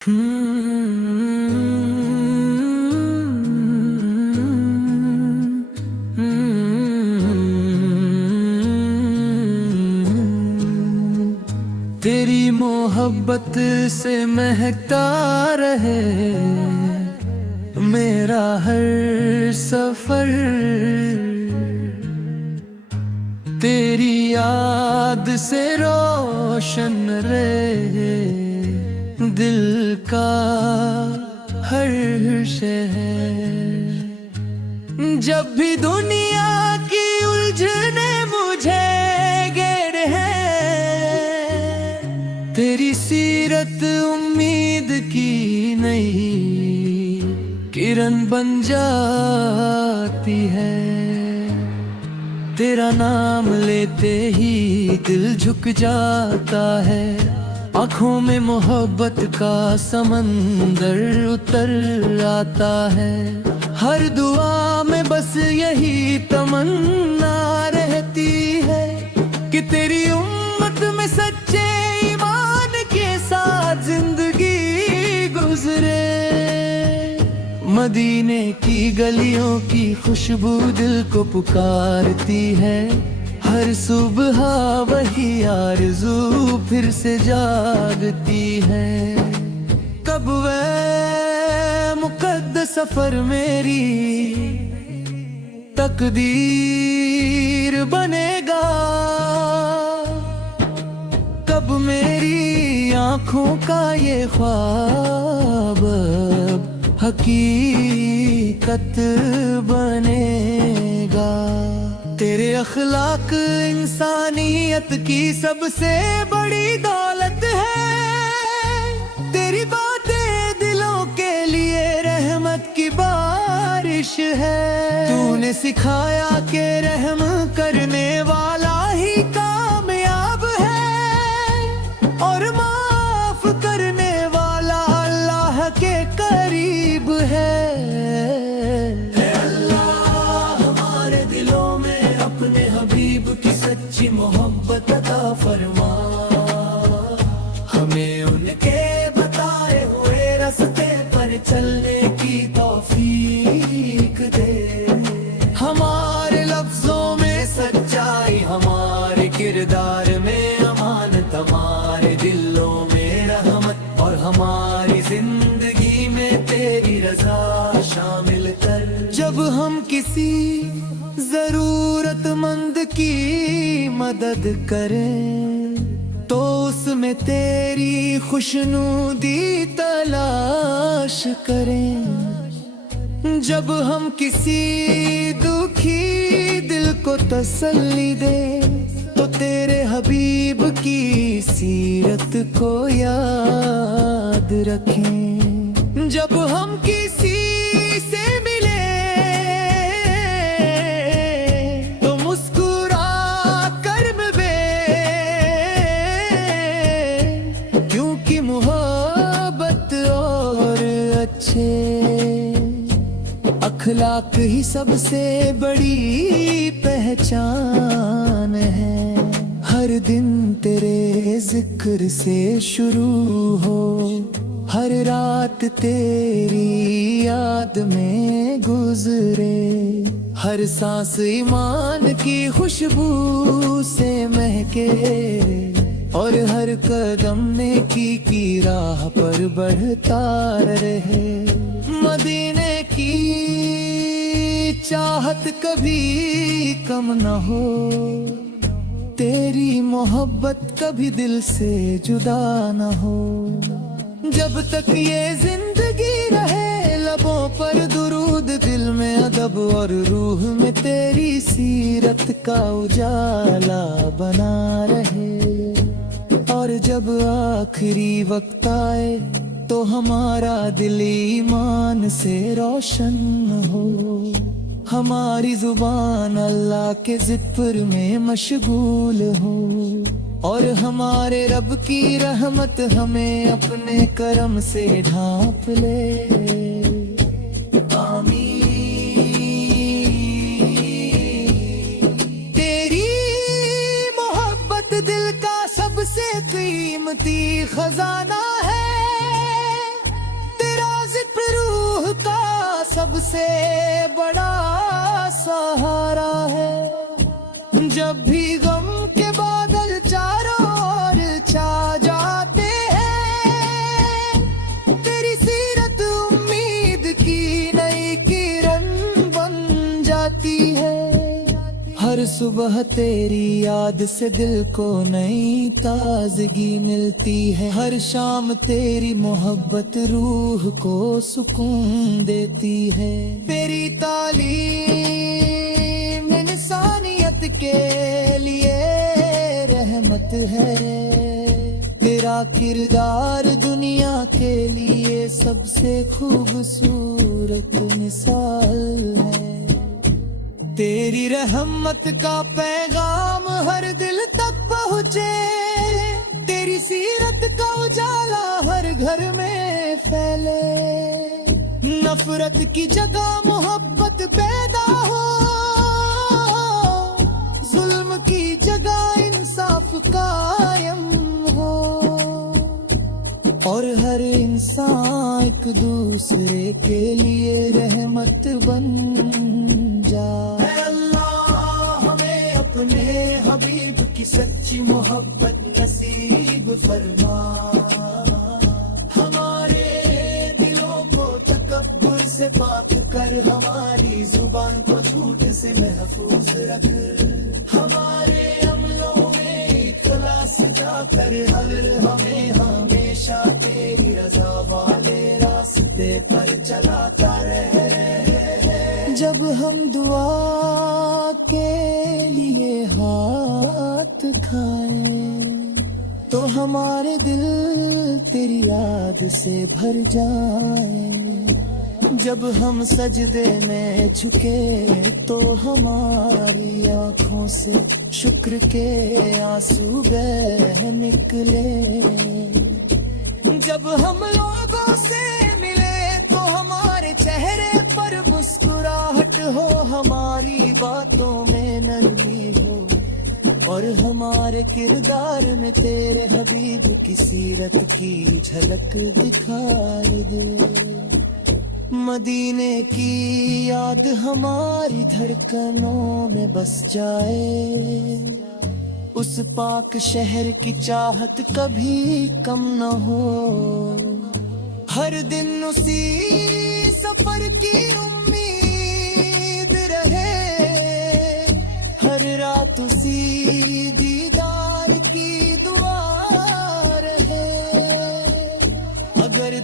تیری محبت سے مہکتا رہے میرا ہر سفر، تیری یاد سے روشن رہے دل کا ہر شہر۔ جب بھی دنیا کی الجھنیں مجھے گھیرے ہیں، تیری سیرت امید کی نئی کرن بن جاتی ہے۔ تیرا نام لیتے ہی دل جھک جاتا ہے، آنکھوں میں محبت کا سمندر اتر آتا ہے۔ ہر دعا میں بس یہی تمنا رہتی ہے کہ تیری امت میں سچے ایمان کے ساتھ زندگی گزرے۔ مدینے کی گلیوں کی خوشبو دل کو پکارتی ہے، ہر صبح وہی آرزو پھر سے جاگتی ہے۔ کب وہ مقدس سفر میری تقدیر بنے گا، کب میری آنکھوں کا یہ خواب حقیقت بنے گا۔ تیرے اخلاق انسانیت کی سب سے بڑی دولت ہے، تیری باتیں دلوں کے لیے رحمت کی بارش ہے۔ تو نے سکھایا کہ رحم کرنے والا ہی کامیاب ہے، اور معاف کرنے والا اللہ کے قریب ہے۔ کی سچی محبت عطا فرما، ہمیں ان کے بتائے ہوئے راستے پر چلنے کی توفیق دے۔ ہمارے لفظوں میں سچائی، ہمارے کردار میں امانت، ہمارے دلوں میں رحمت، اور ہماری زندگی میں تیری رضا شامل کر۔ جب ہم کسی ضرورت مند کی مدد کریں تو اس میں تیری خوشنودی تلاش کریں۔ جب ہم کسی دکھی دل کو تسلی دیں تو تیرے حبیب کی سیرت کو یاد رکھیں۔ جب ہم کسی سے اخلاق ہی سب سے بڑی پہچان ہے، ہر دن تیرے ذکر سے شروع ہو، ہر رات تیری یاد میں گزرے، ہر سانس ایمان کی خوشبو سے مہکے، اور ہر قدم نیکی کی راہ پر بڑھتا رہے۔ مدینے کی چاہت کبھی کم نہ ہو، تیری محبت کبھی دل سے جدا نہ ہو۔ جب تک یہ زندگی رہے لبوں پر درود، دل میں ادب اور روح میں تیری سیرت کا اجالا بنا رہے۔ اور جب آخری وقت آئے تو ہمارا دل ایمان سے روشن ہو، ہماری زبان اللہ کے ذکر میں مشغول ہو، اور hمارے رب کی رحمت ہمیں اپنے کرم سے ڈھانپ لے۔ آمین۔ تیری محبت دل کا سب سے قیمتی خزانہ ہے، سب سے بڑا سہارا ہے. جب بھی غم کے بادل چاروں اور چھا جاتے ہیں, تیری سیرت امید کی نئی کرن بن جاتی ہے. ہر صبح تیری یاد سے دل کو نئی تازگی ملتی ہے. ہر شام تیری محبت روح کو سکون دیتی ہے. تیری تعلیم انسانیت کے لیے رحمت ہے. تیرا کردار دنیا کے لیے سب سے خوبصورت مثال ہے. تیری رحمت کا پیغام ہر دل تک پہنچے, تیری سیرت کا اجالا ہر گھر میں پھیلے. نفرت کی جگہ محبت پیدا ہو, ظلم کی جگہ انصاف قائم ہو, اور ہر انسان ایک دوسرے کے لیے رحمت بن جائے. اپنے حبیب کی سچی محبت نصیب فرما. ہمارے دلوں کو تکبر سے پاک کر, ہماری زبان کو جھوٹ سے محفوظ رکھ. ہمارے عملوں میں اخلاص جا کر ہر ہمیں ہمیشہ تیری رضا والے راستے پر چلاتا رہے. جب ہم دعا کے لیے ہاتھ کھائیں تو ہمارے دل تیری یاد سے بھر جائیں. جب ہم سجدے میں جھکے تو ہماری آنکھوں سے شکر کے آنسو بہہ نکلے. جب ہم لوگوں سے ملے تو ہمارے چہرے پر مسکراہٹ ہو, ہماری باتوں میں نرمی ہو, اور ہمارے کردار میں تیرے حبیب کی سیرت کی جھلک دکھائی دے. مدینے کی یاد ہماری دھڑکنوں میں بس جائے, اس پاک شہر کی چاہت کبھی کم نہ ہو. ہر دن اسی سفر کی امید رہے, ہر رات اسی دیدار کی دعا رہے. اگر